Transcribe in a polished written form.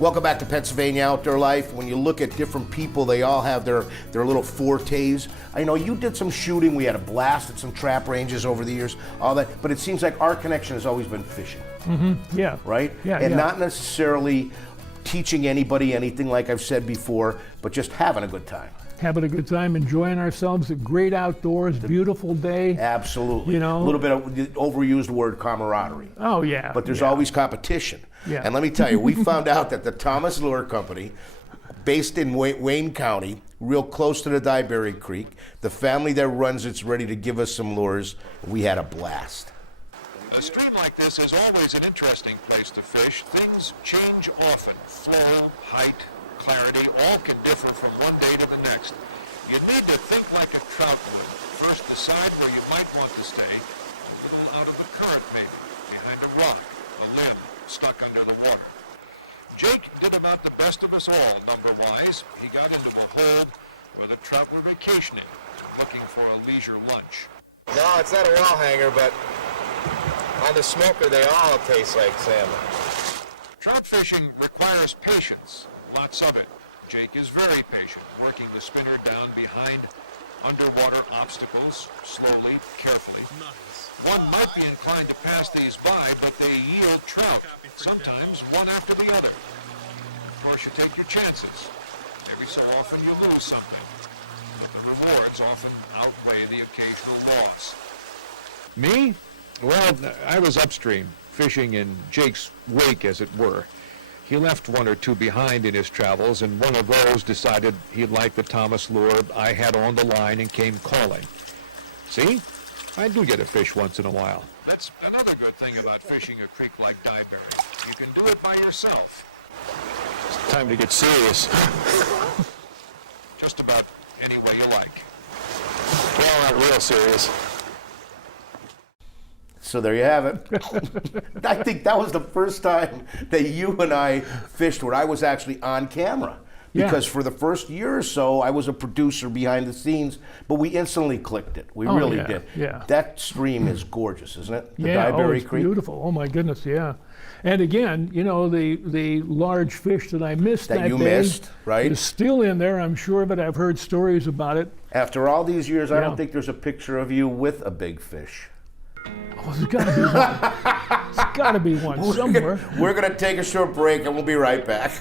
Welcome back to Pennsylvania Outdoor Life. When you look at different people, they all have their little fortes. I know you did some shooting. We had a blast at some trap ranges over the years, all that. But it seems like our connection has always been fishing. Mm-hmm. Yeah. Right? Yeah. And not necessarily teaching anybody anything, like I've said before, but just having a good time. Having a good time, enjoying ourselves, a great outdoors, beautiful day. Absolutely. You know, a little bit of the overused word camaraderie. Oh yeah. But there's always competition. Yeah. And let me tell you, we found out that the Thomas Lure Company, based in Wayne County, real close to the Dyberry Creek, the family that runs it's ready to give us some lures. We had a blast. A stream like this is always an interesting place to fish. Things change often. Flow, height, clarity, all can differ from one day to the next. You need to think like a trout would. First decide where you might want to stay. A little out of the current maybe, behind a rock, a limb, stuck under the water. Jake did about the best of us all, number-wise. He got into a hole where the trout were vacationing, looking for a leisure lunch. No, it's not a raw hanger, but on the smoker they all taste like salmon. Trout fishing requires patience, lots of it. Jake is very patient, working the spinner down behind underwater obstacles, slowly, carefully. One might be inclined to pass these by, but they yield trout, sometimes one after the other. Of course, you take your chances. Every so often you lose something, but the rewards often outweigh the occasional loss. Me? Well, I was upstream, fishing in Jake's wake, as it were. He left one or two behind in his travels, and one of those decided he'd like the Thomas lure I had on the line and came calling. See? I do get a fish once in a while. That's another good thing about fishing a creek like Dyberry. You can do it by yourself. It's time to get serious. Just about any way you like. Well, not real serious. So there you have it. I think that was the first time that you and I fished where I was actually on camera. Because for the first year or so, I was a producer behind the scenes, but we instantly clicked it. We really did. Yeah. That stream is gorgeous, isn't it? The yeah, Dyberry it's Creek. beautiful. Oh my goodness, yeah. And again, you know, the large fish that I missed that you day missed, right? is still in there, I'm sure of it. I've heard stories about it. After all these years, I don't think there's a picture of you with a big fish. Oh, there's got to be one. There's got to be one somewhere. We're going to take a short break and we'll be right back.